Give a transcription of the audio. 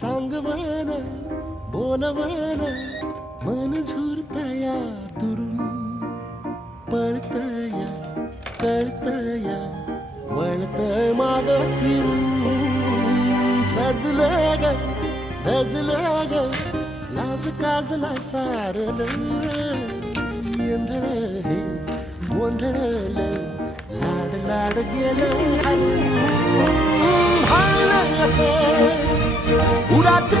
सांगवन बोलवन मन झुरतया दुरून पळतया कळतया वळतय माग फिरून सजलं ग धजलं ग लाज काजला सारल येंधळ हे गोंधळल लाड लाड गेलं हाल कसं उरात